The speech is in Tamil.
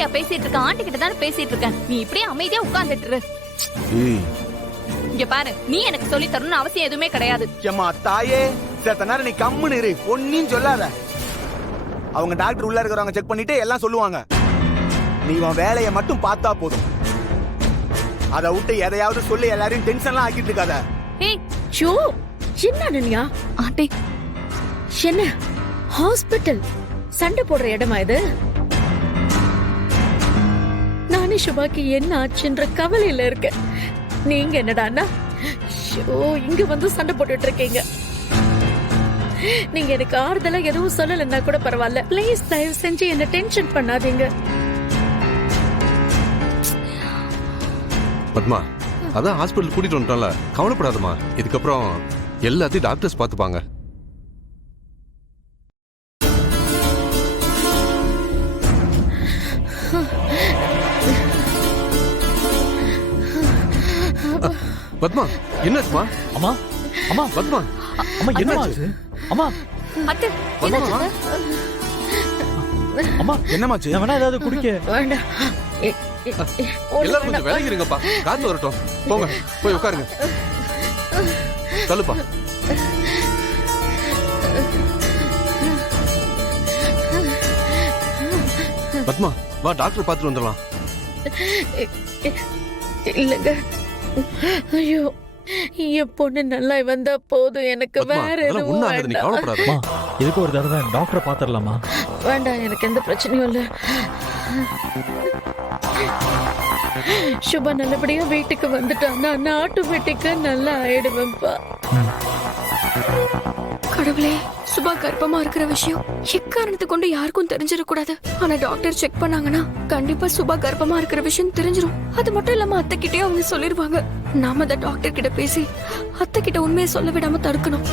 கிட்டயா பேசிட்டு இருக்க? ஆண்டி கிட்ட தானே பேசிட்டு இருக்கேன். நீ இப்படியே அமைதியா உட்கார்ந்துட்டு இரு. இங்க பாரு, நீ எனக்கு சொல்லி தரணும்னு அவசியம் எதுவுமே கிடையாது. ஏம்மா தாயே, செத்த நேரம் நீ கம்முன்னு இரு, ஒன்னும் சொல்லாத. அவங்க டாக்டர் உள்ள இருக்கிறவங்க செக் பண்ணிட்டு எல்லாம் சொல்லுவாங்க. நீ உன் வேலையை மட்டும் பார்த்தா போதும். அதை விட்டு எதையாவது சொல்லி எல்லாரையும் டென்ஷன்லாம் ஆக்கிட்டு இருக்காத. ஏய் ஷோ, என்ன அனன்யா? ஆண்டி, என்ன ஹாஸ்பிட்டல் சண்டை போடுற இடமா இது? நானே சுபாக்கு என்ன ஆச்சுன்ற கவலையில இருக்கேன். நீங்க என்னடான்னா இங்க வந்து சண்டை போட்டுட்டு இருக்கீங்க. நீங்க எனக்கு ஆறுதலா எதுவும் சொல்லலன்னா கூட பரவாயில்ல. பிளீஸ் தயவு செஞ்சு என்ன டென்ஷன் பண்ணாதீங்க. பத்மா, அதான் ஹாஸ்பிட்டல் கூட்டிட்டு வந்துட்டோம்ல, கவலைப்படாதம்மா. இதுக்கப்புறம் எல்லாத்தையும் டாக்டர்ஸ் பார்த்துப்பாங்க. பத்மா, என்னாச்சுமா? அம்மா அம்மா பத்மா, அம்மா என்னாச்சு? அம்மா அத்தை, பத்மா, அம்மா என்னமாச்சு? நான் வேணா ஏதாவது குடிக்க. வேண்டாம். எல்லாரும் கொஞ்சம் விலகி இருங்கப்பா, காத்து வரட்டும். போங்க, போய் உட்காருங்க. தள்ளுப்பா. பத்மா, வா டாக்டர் பார்த்துட்டு வந்துடலாம். இல்லங்க, ஐயோ என் பொண்ணு நல்லா வந்தா போதும். எனக்கு பத்மா, வேற அதெல்லாம் எதுவும் ஒண்ணும் ஆகாது, நீ வேண்டாம். கவலைப்படாத. அம்மா இதுக்கு ஒரு தடவை டாக்டரை பாத்துடலாமா? வேண்டாம், எனக்கு எந்த பிரச்சனையும் இல்ல. சுபா நல்லபடியா வீட்டுக்கு வந்துட்டான்னா நான் ஆட்டோமேட்டிக்கா நல்லா ஆயிடுவேன்ப்பா. கடவுளே, சுபா கர்ப்பமா இருக்கிற விஷயம் எக்காரணத்தை கொண்டு யாருக்கும் தெரிஞ்சிடக்கூடாது. ஆனா டாக்டர் செக் பண்ணாங்கன்னா கண்டிப்பா சுபா கர்ப்பமா இருக்கிற விஷயம் தெரிஞ்சிடும். அது மட்டும் இல்லாம அத்தை கிட்டே அவங்க சொல்லிருவாங்க. நாம தான் டாக்டர் கிட்ட பேசி அத்தை கிட்ட உண்மையை சொல்ல விடாம தடுக்கணும்.